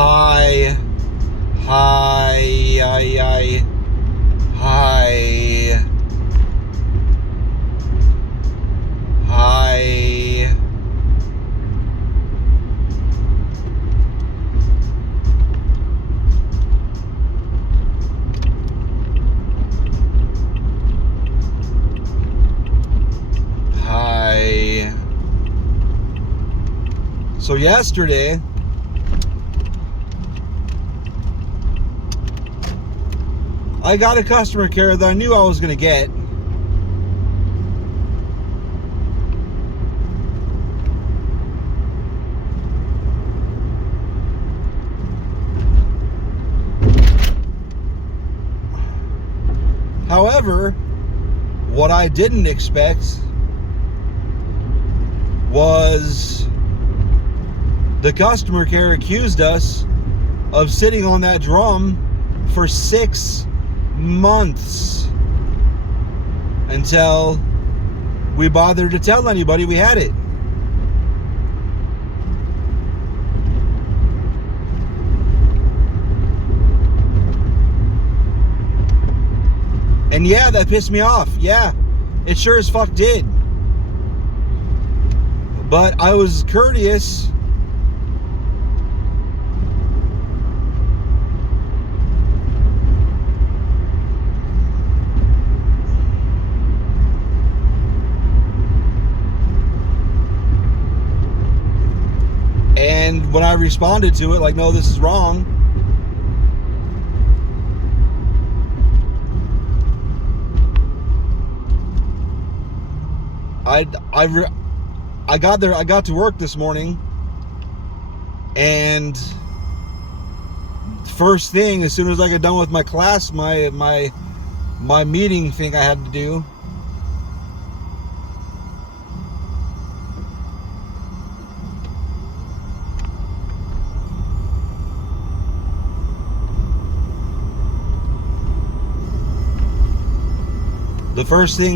Hi. Hi. Hi. Hi. Hi. Hi. So yesterday, I got a customer care that I knew I was going to get. However, what I didn't expect was the customer care accused us of sitting on that drum for 6 months until we bothered to tell anybody we had it. And yeah, that pissed me off. Yeah, it sure as fuck did. But I was courteous. And when I responded to it, like, no, this is wrong, I got there. I got to work this morning, and first thing, as soon as I got done with my class, my meeting thing I had to do,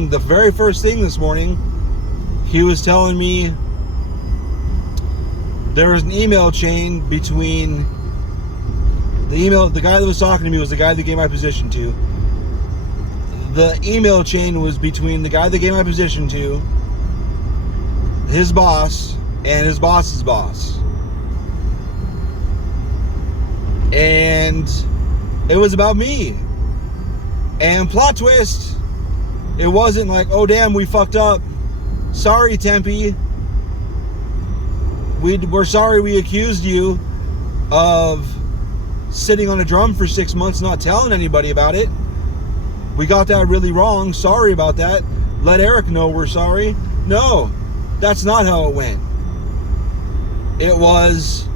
the very first thing this morning, he was telling me there was an email chain between the guy that was talking to me was the guy that gave my position to. The email chain was between the guy that gave my position to, his boss, and his boss's boss. And it was about me. And plot twist, it wasn't like, oh damn, we fucked up. Sorry, Tempe. We're sorry we accused you of sitting on a drum for 6 months, not telling anybody about it. We got that really wrong. Sorry about that. Let Eric know we're sorry. No, that's not how it went. It was,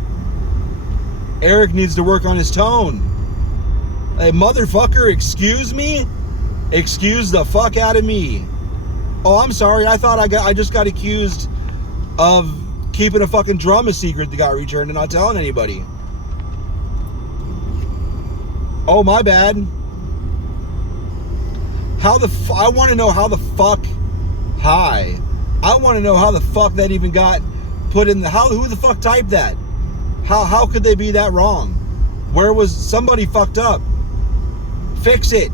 Eric needs to work on his tone. Hey, motherfucker, excuse me? Excuse the fuck out of me. Oh, I'm sorry. I thought I just got accused of keeping a fucking drum a secret that got returned and not telling anybody. Oh, my bad. I want to know how the fuck. Hi. I want to know how the fuck that even got put in who the fuck typed that? How could they be that wrong? Where was somebody fucked up? Fix it.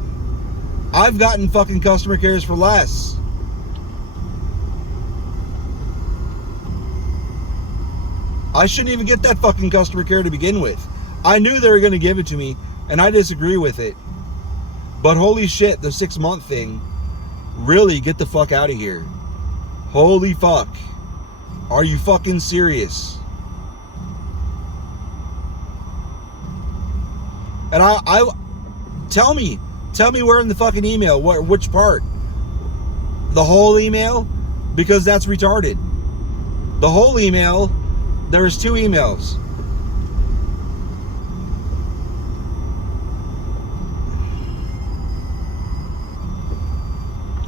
I've gotten fucking customer cares for less. I shouldn't even get that fucking customer care to begin with. I knew they were going to give it to me, and I disagree with it. But holy shit, the 6 month thing, really get the fuck out of here. Holy fuck. Are you fucking serious? And I tell me where in the fucking email, which part? The whole email? Because that's retarded. The whole email, there was 2 emails.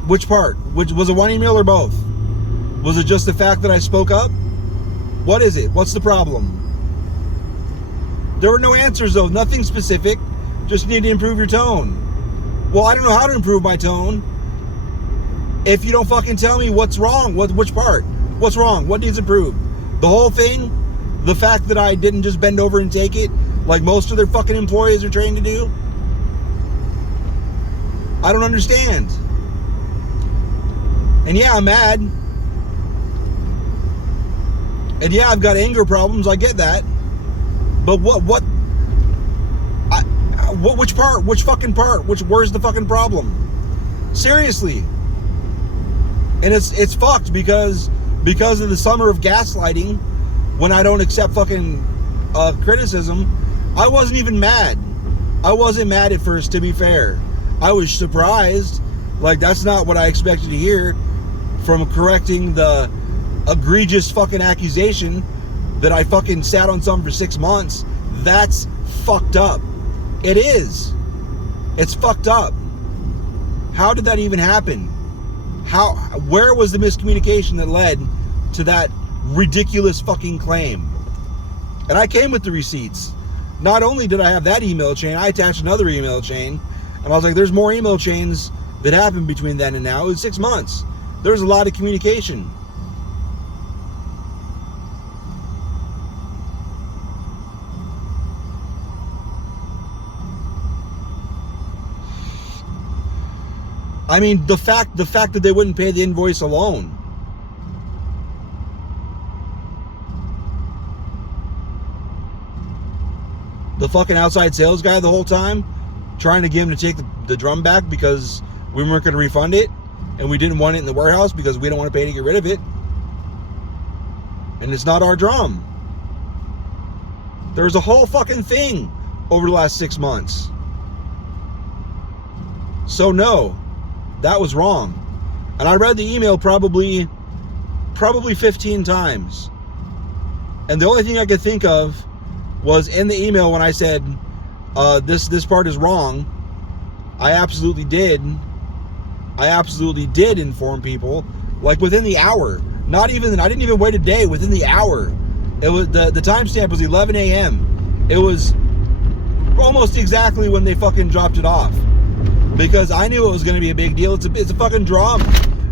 Which part? Which was it, one email or both? Was it just the fact that I spoke up? What is it? What's the problem? There were no answers though, nothing specific. Just need to improve your tone. Well, I don't know how to improve my tone if you don't fucking tell me what's wrong. Which part? What's wrong? What needs improved? The whole thing? The fact that I didn't just bend over and take it like most of their fucking employees are trained to do? I don't understand. And yeah, I'm mad. And yeah, I've got anger problems. I get that. But which part? Which fucking part? Where's the fucking problem? Seriously. And it's fucked because of the summer of gaslighting, when I don't accept fucking criticism, I wasn't even mad. I wasn't mad at first, to be fair. I was surprised. Like, that's not what I expected to hear from correcting the egregious fucking accusation that I fucking sat on something for 6 months. That's fucked up. It is. It's fucked up. How did that even happen? Where was the miscommunication that led to that ridiculous fucking claim? And I came with the receipts. Not only did I have that email chain, I attached another email chain, and I was like, there's more email chains that happened between then and now. It was 6 months. There's a lot of communication. I mean, the fact that they wouldn't pay the invoice alone. The fucking outside sales guy the whole time, trying to get him to take the drum back because we weren't going to refund it, and we didn't want it in the warehouse because we don't want to pay to get rid of it. And it's not our drum. There's a whole fucking thing over the last 6 months. So no, that was wrong. And I read the email probably 15 times. And the only thing I could think of was in the email when I said, this part is wrong. I absolutely did inform people, like within the hour. I didn't even wait a day. Within the hour, it was the timestamp was 11 a.m. It was almost exactly when they fucking dropped it off, because I knew it was going to be a big deal. It's a fucking drum.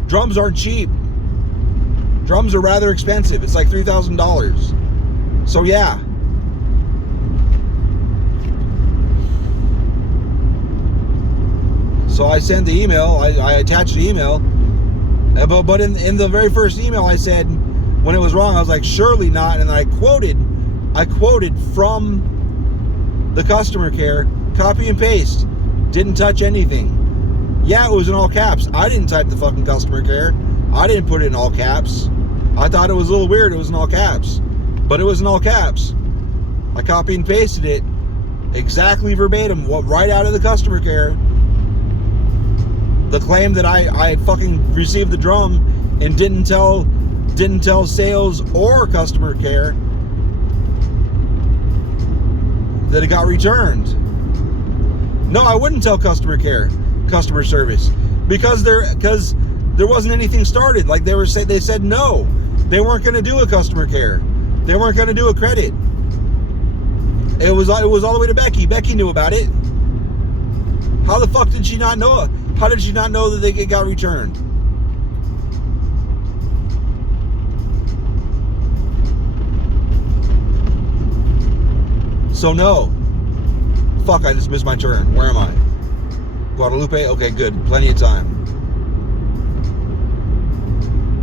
Drums aren't cheap. Drums are rather expensive. It's like $3,000. So yeah. So I sent the email. I attached the email. But in the very first email, I said, when it was wrong, I was like, surely not. And then I quoted from the customer care, copy and paste. Didn't touch anything. Yeah, it was in all caps. I didn't type the fucking customer care. I didn't put it in all caps. I thought it was a little weird. It was in all caps. But it was in all caps. I copy and pasted it exactly verbatim, right out of the customer care. The claim that I fucking received the drum and didn't tell sales or customer care that it got returned. No, I wouldn't tell customer service, because there wasn't anything started. Like they said no, they weren't going to do a customer care. They weren't going to do a credit. It was all the way to Becky. Becky knew about it. How the fuck did she not know? How did she not know that it got returned? So no. Fuck, I just missed my turn. Where am I? Guadalupe? Okay, good. Plenty of time.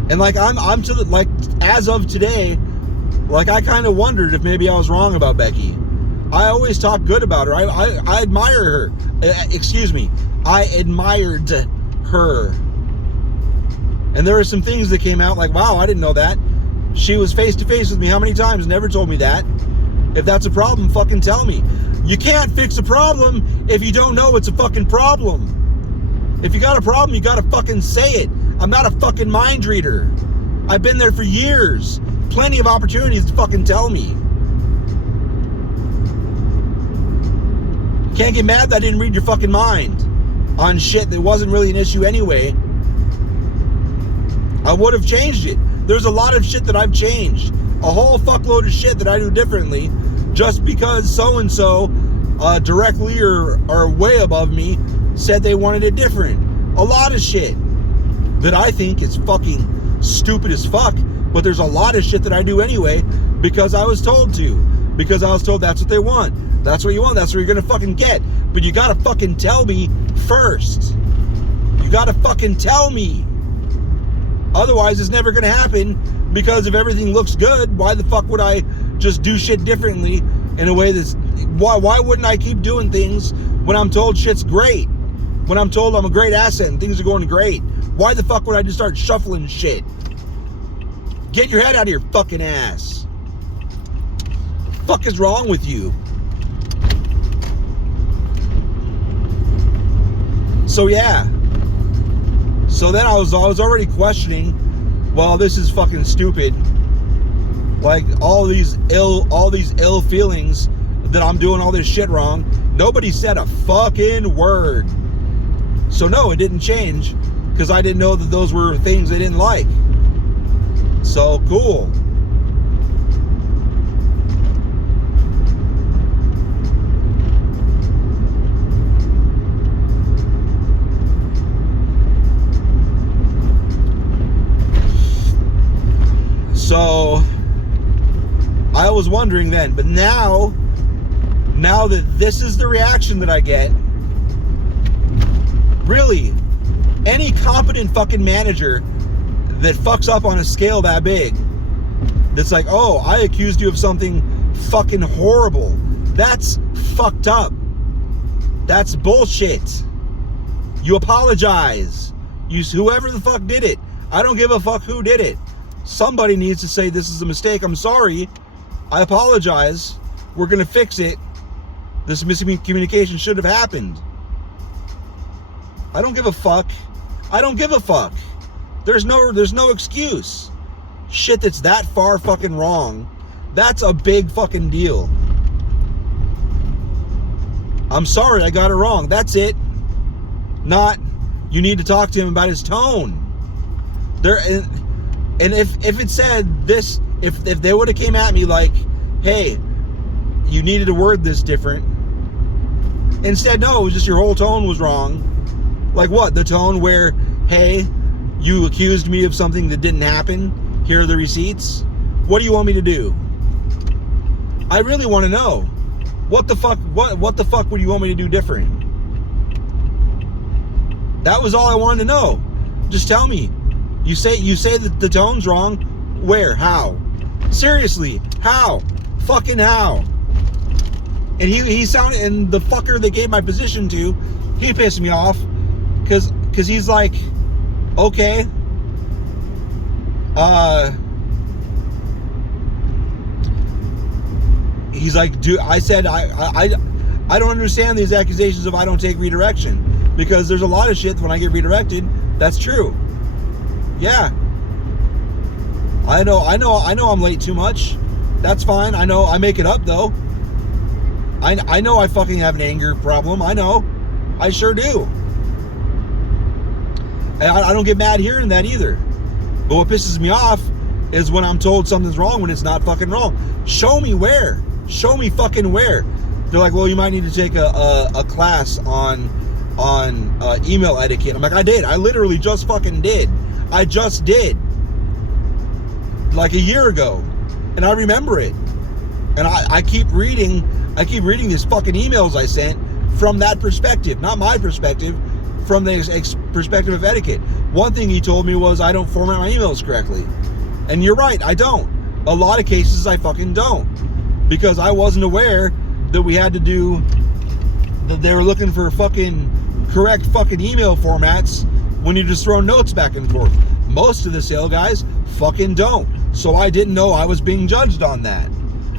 And like I'm to the, like, as of today, like I kind of wondered if maybe I was wrong about Becky. I always talk good about her. I admire her. Excuse me. I admired her. And there were some things that came out like, wow, I didn't know that. She was face to face with me how many times? Never told me that. If that's a problem, fucking tell me. You can't fix a problem if you don't know it's a fucking problem. If you got a problem, you gotta fucking say it. I'm not a fucking mind reader. I've been there for years. Plenty of opportunities to fucking tell me. Can't get mad that I didn't read your fucking mind on shit that wasn't really an issue anyway. I would have changed it. There's a lot of shit that I've changed. A whole fuckload of shit that I do differently just because so-and-so directly or way above me said they wanted it different. A lot of shit that I think is fucking stupid as fuck, but there's a lot of shit that I do anyway because I was told to. because I was told that's what they want. That's what you want. That's what you're gonna fucking get. But you gotta fucking tell me first. You gotta fucking tell me. Otherwise, it's never gonna happen, because if everything looks good, why the fuck would I just do shit differently in a way that's... Why wouldn't I keep doing things when I'm told shit's great? When I'm told I'm a great asset and things are going great? Why the fuck would I just start shuffling shit? Get your head out of your fucking ass. What the fuck is wrong with you? So yeah. So then I was already questioning, well, this is fucking stupid. Like all these ill feelings that I'm doing all this shit wrong. Nobody said a fucking word. So no, it didn't change, because I didn't know that those were things they didn't like. So cool. So I was wondering then, but now that this is the reaction that I get, really, any competent fucking manager that fucks up on a scale that big, that's like, oh, I accused you of something fucking horrible. That's fucked up. That's bullshit. You apologize. Whoever the fuck did it. I don't give a fuck who did it. Somebody needs to say, this is a mistake. I'm sorry. I apologize. We're going to fix it. This miscommunication should have happened. I don't give a fuck. I don't give a fuck. There's no excuse. Shit that's that far fucking wrong. That's a big fucking deal. I'm sorry, I got it wrong. That's it. Not, you need to talk to him about his tone. And if it said this, if they would have came at me like, hey, you needed to word this different. Instead, no, it was just your whole tone was wrong. Like what? The tone where, hey, you accused me of something that didn't happen. Here are the receipts. What do you want me to do? I really want to know. What the fuck would you want me to do different? That was all I wanted to know. Just tell me. You say that the tone's wrong. Where? How? Seriously, how? Fucking how? And he sounded, and the fucker they gave my position to, he pissed me off, cause he's like, okay, he's like, dude, I said I don't understand these accusations of I don't take redirection, because there's a lot of shit when I get redirected that's true. Yeah. I know I'm late too much. That's fine. I know I make it up though. I know I fucking have an anger problem. I know. I sure do. And I don't get mad hearing that either. But what pisses me off is when I'm told something's wrong when it's not fucking wrong. Show me where. Show me fucking where. They're like, well, you might need to take a class on email etiquette. I'm like, I did. I literally just fucking did. I just did. Like a year ago. And I remember it. And I keep reading these fucking emails I sent from that perspective. Not my perspective, from the perspective of etiquette. One thing he told me was I don't format my emails correctly. And you're right, I don't. A lot of cases I fucking don't. Because I wasn't aware that we had to do, that they were looking for fucking correct fucking email formats when you just throw notes back and forth. Most of the sale guys fucking don't. So I didn't know I was being judged on that.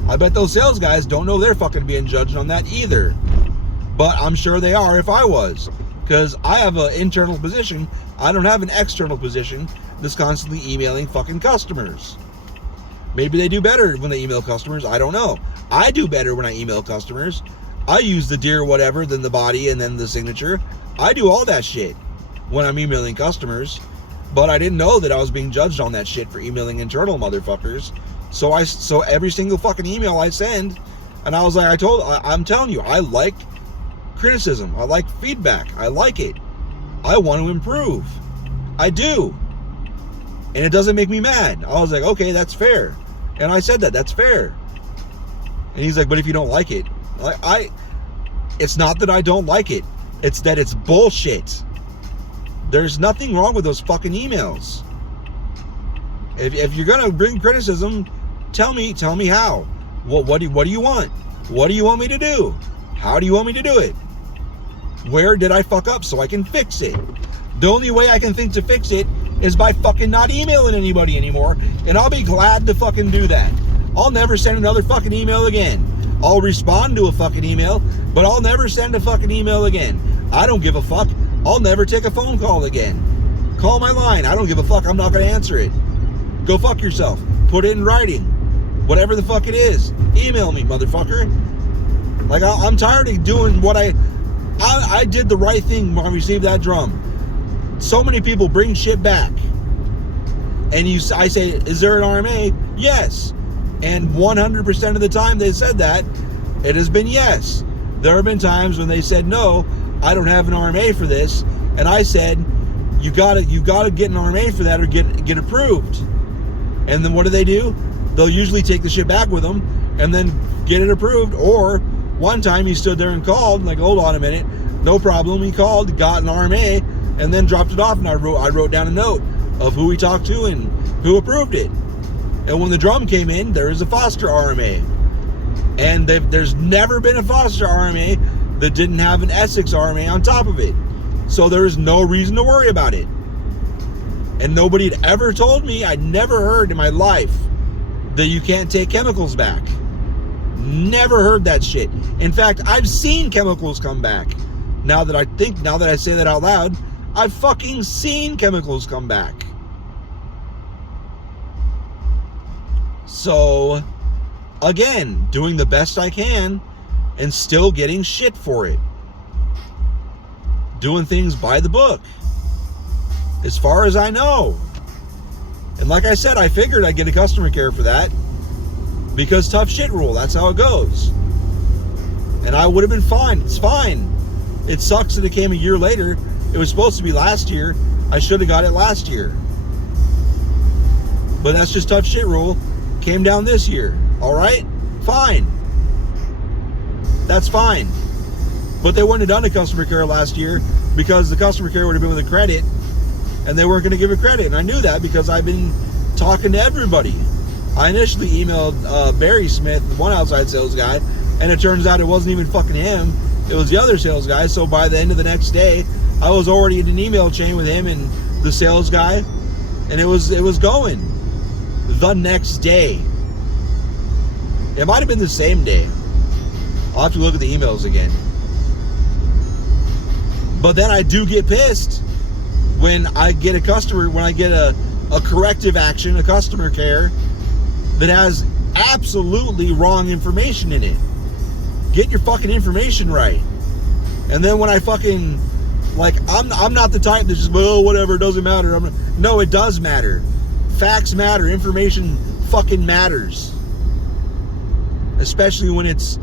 I bet those sales guys don't know they're fucking being judged on that either. But I'm sure they are if I was. Because I have an internal position. I don't have an external position that's constantly emailing fucking customers. Maybe they do better when they email customers. I don't know. I do better when I email customers. I use the dear whatever, then the body, and then the signature. I do all that shit when I'm emailing customers. But I didn't know that I was being judged on that shit for emailing internal motherfuckers. So every single fucking email I send, and I was like, I'm telling you, I like criticism. I like feedback. I like it. I want to improve. I do. And it doesn't make me mad. I was like, okay, that's fair. And I said that's fair. And he's like, but if you don't like it, it's not that I don't like it. It's that it's bullshit. There's nothing wrong with those fucking emails. If you're gonna bring criticism, tell me how. What do you want? What do you want me to do? How do you want me to do it? Where did I fuck up so I can fix it? The only way I can think to fix it is by fucking not emailing anybody anymore, and I'll be glad to fucking do that. I'll never send another fucking email again. I'll respond to a fucking email, but I'll never send a fucking email again. I don't give a fuck. I'll never take a phone call again. Call my line. I don't give a fuck. I'm not going to answer it. Go fuck yourself. Put it in writing. Whatever the fuck it is. Email me, motherfucker. Like, I'm tired of doing what I did the right thing when I received that drum. So many people bring shit back. And I say, is there an RMA? Yes. And 100% of the time they said that, it has been yes. There have been times when they said, no, I don't have an RMA for this. And I said, you gotta get an RMA for that or get approved. And then what do? They'll usually take the shit back with them and then get it approved. Or one time he stood there and called, like, hold on a minute, no problem. He called, got an RMA, and then dropped it off. And I wrote down a note of who he talked to and who approved it. And when the drum came in, there was a Foster RMA. And there's never been a Foster RMA that didn't have an Essex RMA on top of it. So there is no reason to worry about it. And nobody had ever told me, I never heard in my life, that you can't take chemicals back. Never heard that shit. In fact, I've seen chemicals come back. Now that I say that out loud, I've fucking seen chemicals come back. So, again, doing the best I can and still getting shit for it. Doing things by the book. As far as I know. And like I said, I figured I'd get a customer care for that. Because tough shit rule, that's how it goes. And I would have been fine. It's fine. It sucks that it came a year later. It was supposed to be last year. I should have got it last year. But that's just tough shit rule. Came down this year. Alright? Fine. That's fine. But they wouldn't have done a customer care last year because the customer care would have been with a credit and they weren't going to give a credit. And I knew that because I've been talking to everybody. I initially emailed Barry Smith, one outside sales guy, and it turns out it wasn't even fucking him. It was the other sales guy. So by the end of the next day, I was already in an email chain with him and the sales guy, and it was going. The next day. It might have been the same day. I'll have to look at the emails again. But then I do get pissed when I get a corrective action, a customer care that has absolutely wrong information in it. Get your fucking information right. And then when I fucking, like, I'm not the type that's just, well, whatever, it doesn't matter. No, it does matter. Facts matter. Information fucking matters. Especially when it's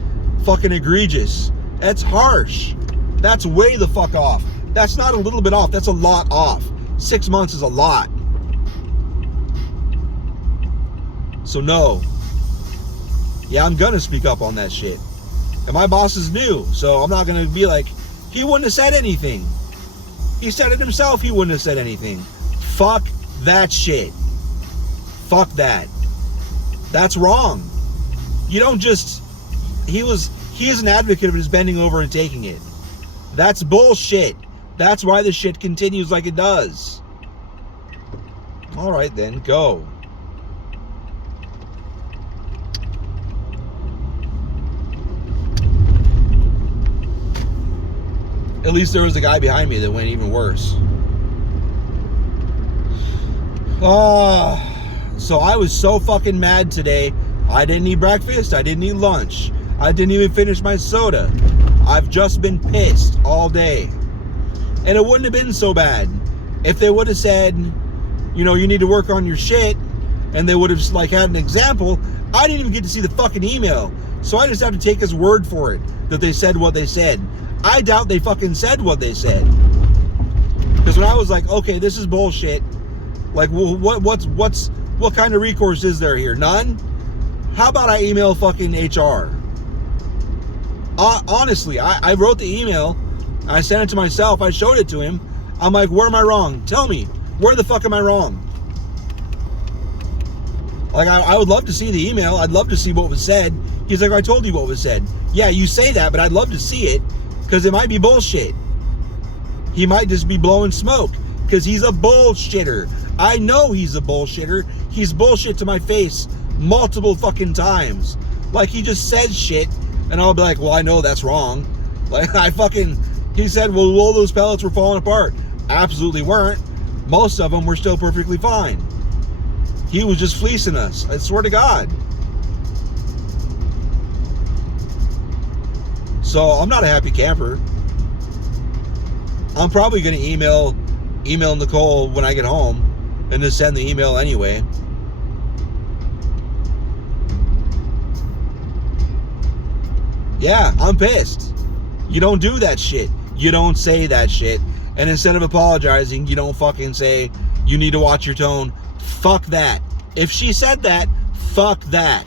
fucking egregious. That's harsh. That's way the fuck off. That's not a little bit off. That's a lot off. 6 months is a lot. So no. Yeah, I'm gonna speak up on that shit. And my boss is new, so I'm not gonna be like, he wouldn't have said anything. He said it himself, he wouldn't have said anything. Fuck that shit. Fuck that. That's wrong. You don't just... He is an advocate of just bending over and taking it. That's bullshit. That's why the shit continues like it does. Alright then, go. At least there was a guy behind me that went even worse. So I was so fucking mad today. I didn't eat breakfast. I didn't eat lunch. I didn't even finish my soda. I've just been pissed all day. And it wouldn't have been so bad if they would have said, you know, you need to work on your shit, and they would have like had an example. I didn't even get to see the fucking email. So I just have to take his word for it that they said what they said. I doubt they fucking said what they said. Because when I was like, okay, this is bullshit. Like, well, what kind of recourse is there here? None? How about I email fucking HR? Honestly, I wrote the email. I sent it to myself. I showed it to him. I'm like, where am I wrong? Tell me. Where the fuck am I wrong? Like, I would love to see the email. I'd love to see what was said. He's like, I told you what was said. Yeah, you say that, but I'd love to see it because it might be bullshit. He might just be blowing smoke because he's a bullshitter. I know he's a bullshitter. He's bullshit to my face multiple fucking times. Like, he just says shit, and I'll be like, well, I know that's wrong. Like, he said, well, all those pellets were falling apart. Absolutely weren't. Most of them were still perfectly fine. He was just fleecing us. I swear to God. So I'm not a happy camper. I'm probably going to email Nicole when I get home and just send the email anyway. Yeah, I'm pissed. You don't do that shit. You don't say that shit. And instead of apologizing, you don't fucking say, you need to watch your tone. Fuck that. If she said that, fuck that.